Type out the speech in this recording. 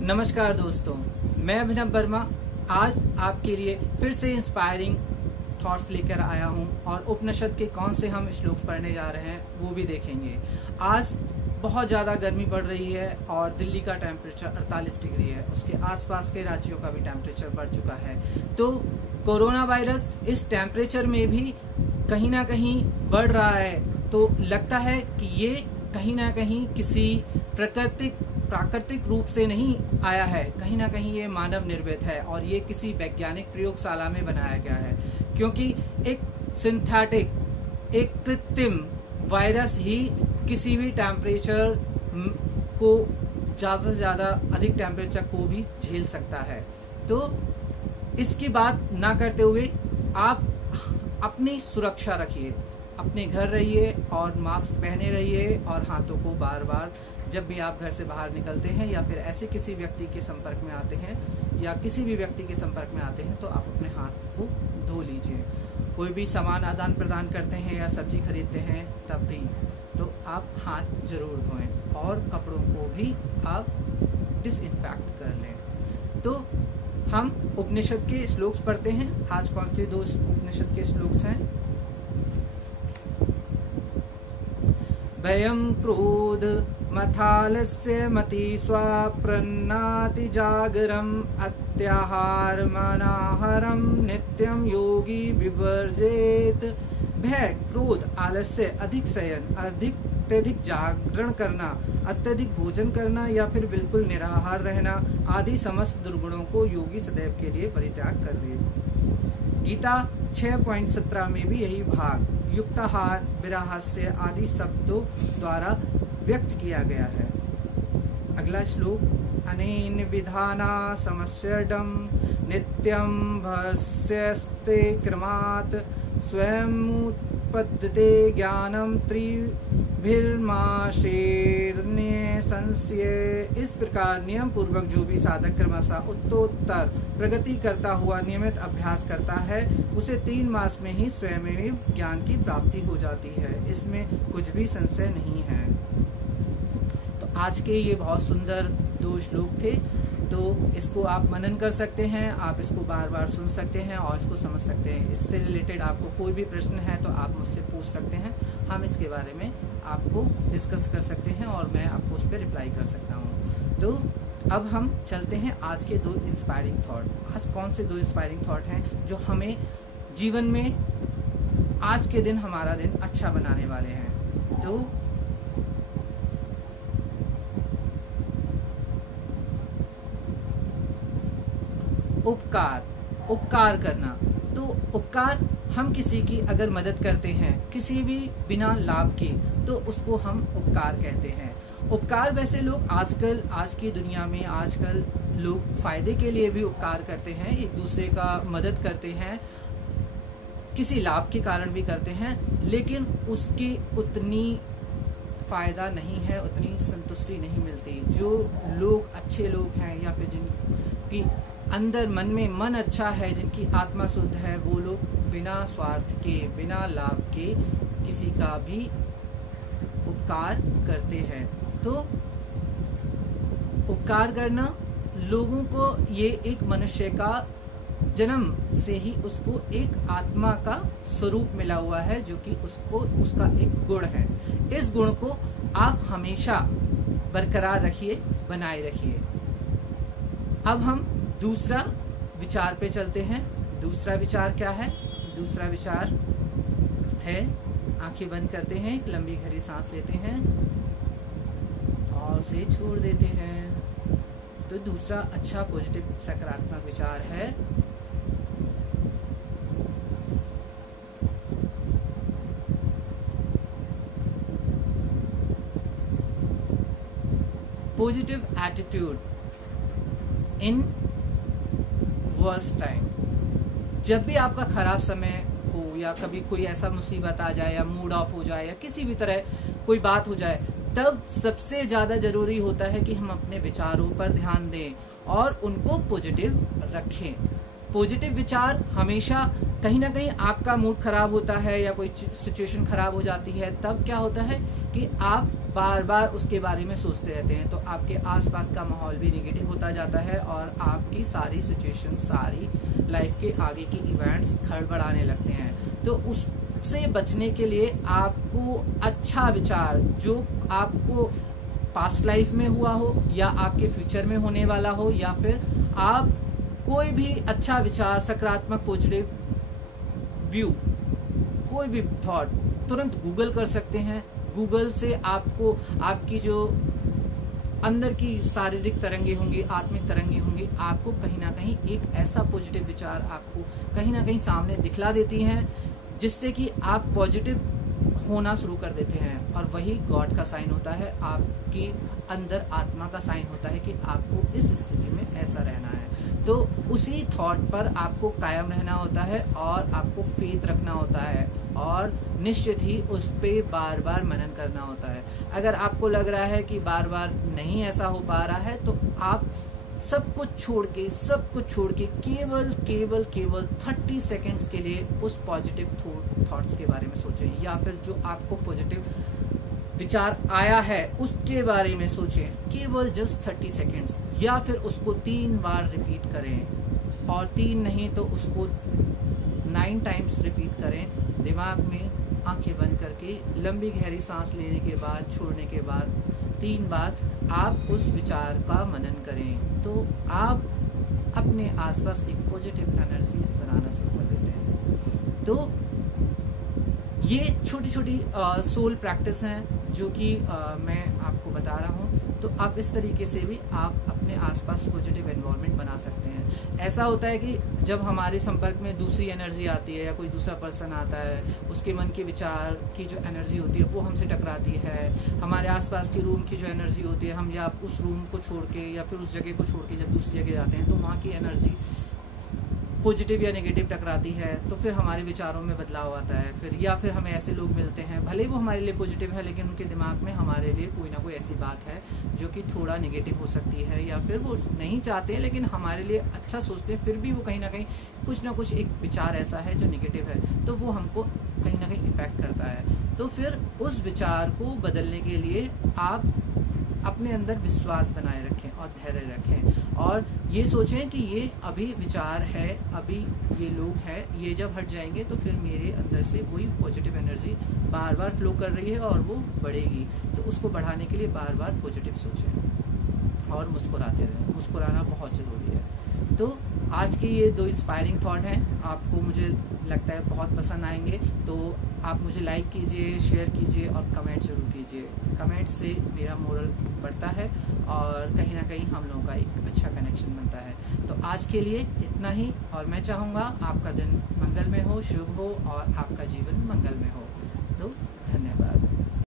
नमस्कार दोस्तों, मैं अभिनव वर्मा आज आपके लिए फिर से इंस्पायरिंग थॉट्स लेकर आया हूं और उपनिषद के कौन से हम श्लोक पढ़ने जा रहे हैं वो भी देखेंगे। आज बहुत ज़्यादा गर्मी पड़ रही है और दिल्ली का टेम्परेचर 48 डिग्री है, उसके आसपास के राज्यों का भी टेम्परेचर बढ़ चुका है। तो कोरोना वायरस इस टेम्परेचर में भी कहीं ना कहीं बढ़ रहा है, तो लगता है कि ये कहीं ना कहीं किसी प्राकृतिक रूप से नहीं आया है, कहीं ना कहीं ये मानव निर्मित है और ये किसी वैज्ञानिक प्रयोगशाला में बनाया गया है, क्योंकि एक सिंथेटिक, एक कृत्रिम वायरस ही किसी भी टेम्परेचर को ज्यादा से ज्यादा अधिक टेम्परेचर को भी झेल सकता है। तो इसकी बात ना करते हुए आप अपनी सुरक्षा रखिए, अपने घर रहिए और मास्क पहने रहिए और हाथों को बार बार जब भी आप घर से बाहर निकलते हैं या फिर ऐसे किसी व्यक्ति के संपर्क में आते हैं या किसी भी व्यक्ति के संपर्क में आते हैं तो आप अपने हाथ को धो लीजिए। कोई भी सामान आदान प्रदान करते हैं या सब्जी खरीदते हैं तब भी तो आप हाथ जरूर धोएं और कपड़ों को भी आप डिसइंफेक्ट कर लें। तो हम उपनिषद के श्लोक पढ़ते हैं। आज कौन से 2 उपनिषद के श्लोक हैं? भयं क्रोध मथालस्य मति स्वाप्रन्नाति जागरम अत्याहार मनाहरम नित्यम योगी विवर्जेत। भय, क्रोध, आलस्य, अधिक शयन, अत्यधिक जागरण करना, अत्यधिक भोजन करना या फिर बिल्कुल निराहार रहना आदि समस्त दुर्गुणों को योगी सदैव के लिए परित्याग कर दे। गीता 6.17 में भी यही भाग युक्ताहार, विराहास्य आदि शब्दों द्वारा व्यक्त किया गया है। अगला श्लोक, अनेन विधाना समस्यडम नित्यम भस्यस्ते क्रमात् स्वयं उत्पद्यते ज्ञानम त्रिभिर्माशेर्न्य संशय। इस प्रकार नियम पूर्वक जो भी साधक क्रमशः उत्तरोत्तर प्रगति करता हुआ नियमित अभ्यास करता है उसे 3 मास में ही स्वयं में ज्ञान की प्राप्ति हो जाती है, इसमें कुछ भी संशय नहीं है। तो आज के ये बहुत सुंदर 2 श्लोक थे, तो इसको आप मनन कर सकते हैं, आप इसको बार बार सुन सकते हैं और इसको समझ सकते हैं। इससे रिलेटेड आपको कोई भी प्रश्न है तो आप मुझसे पूछ सकते हैं, हम इसके बारे में आपको डिस्कस कर सकते हैं और मैं आपको उस पर रिप्लाई कर सकता हूँ। तो अब हम चलते हैं आज के 2 इंस्पायरिंग थॉट। आज कौन से 2 इंस्पायरिंग थॉट हैं जो हमें जीवन में आज के दिन हमारा दिन अच्छा बनाने वाले हैं। तो उपकार करना। तो उपकार, हम किसी की अगर मदद करते हैं किसी भी बिना लाभ के तो उसको हम उपकार कहते हैं। उपकार वैसे लोग आजकल, आज की दुनिया में आजकल लोग फायदे के लिए भी उपकार करते हैं, एक दूसरे का मदद करते हैं, किसी लाभ के कारण भी करते हैं, लेकिन उसकी उतनी फायदा नहीं है, उतनी संतुष्टि नहीं मिलती। जो लोग अच्छे लोग हैं या फिर जिनकी अंदर मन में मन अच्छा है, जिनकी आत्मा शुद्ध है, वो लोग बिना स्वार्थ के, बिना लाभ के किसी का भी उपकार करते हैं। तो उपकार करना लोगों को, ये एक मनुष्य का जन्म से ही उसको एक आत्मा का स्वरूप मिला हुआ है जो कि उसका एक गुण है। इस गुण को आप हमेशा बरकरार रखिए, बनाए रखिए। अब हम दूसरा विचार पे चलते हैं। दूसरा विचार क्या है? दूसरा विचार है, आंखें बंद करते हैं, एक लंबी गहरी सांस लेते हैं और उसे छोड़ देते हैं। तो दूसरा अच्छा पॉजिटिव सकारात्मक विचार है, positive attitude in worst time. जब भी आपका खराब समय हो या कभी कोई ऐसा मुसीबत आ जाए या मूड ऑफ हो जाए या किसी भी तरह कोई बात हो जाए, तब सबसे ज्यादा जरूरी होता है कि हम अपने विचारों पर ध्यान दें और उनको पॉजिटिव रखें। पॉजिटिव विचार हमेशा, कहीं ना कहीं आपका मूड खराब होता है या कोई सिचुएशन खराब हो जाती है, तब क्या होता है कि आप बार बार उसके बारे में सोचते रहते हैं, तो आपके आसपास का माहौल भी निगेटिव होता जाता है और आपकी सारी सिचुएशन, सारी लाइफ के आगे की इवेंट्स खड़बड़ाने लगते हैं। तो उससे बचने के लिए आपको अच्छा विचार, जो आपको पास्ट लाइफ में हुआ हो या आपके फ्यूचर में होने वाला हो, या फिर आप कोई भी अच्छा विचार, सकारात्मक पॉजिटिव व्यू, कोई भी थॉट तुरंत गूगल कर सकते हैं। गूगल से आपको आपकी जो अंदर की शारीरिक तरंगे होंगी, आत्मिक तरंगे होंगी, आपको कहीं ना कहीं एक ऐसा पॉजिटिव विचार आपको कहीं ना कहीं सामने दिखला देती हैं, जिससे कि आप पॉजिटिव होना शुरू कर देते हैं। और वही गॉड का साइन होता है, आपकी अंदर आत्मा का साइन होता है कि आपको इस स्थिति में ऐसा रहना है। तो उसी थॉट पर आपको कायम रहना होता है और आपको फेथ रखना होता है और निश्चित ही उस पे बार बार मनन करना होता है। अगर आपको लग रहा है कि बार बार नहीं ऐसा हो पा रहा है, तो आप सब कुछ छोड़ के केवल 30 सेकेंड्स के लिए उस पॉजिटिव थॉट्स के बारे में सोचें, या फिर जो आपको पॉजिटिव विचार आया है उसके बारे में सोचें, केवल जस्ट 30 सेकेंड्स, या फिर उसको 3 बार रिपीट करें, और 3 नहीं तो उसको 9 टाइम्स रिपीट करें दिमाग में, आंखें बंद करके लंबी गहरी सांस लेने के बाद, छोड़ने के बाद 3 बार आप उस विचार का मनन करें। तो आप अपने आसपास एक पॉजिटिव एनर्जीज बनाना शुरू कर देते हैं। तो ये छोटी छोटी सोल प्रैक्टिस हैं जो कि मैं आपको बता रहा हूँ। तो आप इस तरीके से भी आप अपने आसपास पॉजिटिव एनवायरनमेंट बना सकते हैं। ऐसा होता है कि जब हमारे संपर्क में दूसरी एनर्जी आती है या कोई दूसरा पर्सन आता है, उसके मन के विचार की जो एनर्जी होती है वो हमसे टकराती है, हमारे आसपास की रूम की जो एनर्जी होती है, हम या उस रूम को छोड़ के या फिर उस जगह को छोड़ के जब दूसरी जगह जाते हैं तो वहाँ की एनर्जी पॉजिटिव या नेगेटिव टकराती है, तो फिर हमारे विचारों में बदलाव आता है। फिर या फिर हमें ऐसे लोग मिलते हैं, भले वो हमारे लिए पॉजिटिव है लेकिन उनके दिमाग में हमारे लिए कोई ना कोई ऐसी बात है जो कि थोड़ा नेगेटिव हो सकती है, या फिर वो नहीं चाहते हैं लेकिन हमारे लिए अच्छा सोचते हैं, फिर भी वो कहीं ना कुछ एक विचार ऐसा है जो नेगेटिव है, तो वो हमको कहीं ना कहीं इफेक्ट करता है। तो फिर उस विचार को बदलने के लिए आप अपने अंदर विश्वास बनाए रखें और धैर्य रखें, और ये सोचें कि ये अभी विचार है, अभी ये लोग हैं, ये जब हट जाएंगे तो फिर मेरे अंदर से वही पॉजिटिव एनर्जी बार बार फ्लो कर रही है और वो बढ़ेगी। तो उसको बढ़ाने के लिए बार बार पॉजिटिव सोचें और मुस्कुराते रहें। मुस्कुराना बहुत ज़रूरी है। तो आज के ये 2 इंस्पायरिंग थॉट हैं, आपको मुझे लगता है बहुत पसंद आएंगे। तो आप मुझे लाइक कीजिए, शेयर कीजिए और कमेंट जरूर कीजिए। कमेंट से मेरा मोरल बढ़ता है और कहीं ना कहीं हम लोगों का एक अच्छा कनेक्शन बनता है। तो आज के लिए इतना ही, और मैं चाहूँगा आपका दिन मंगलमय हो, शुभ हो और आपका जीवन मंगलमय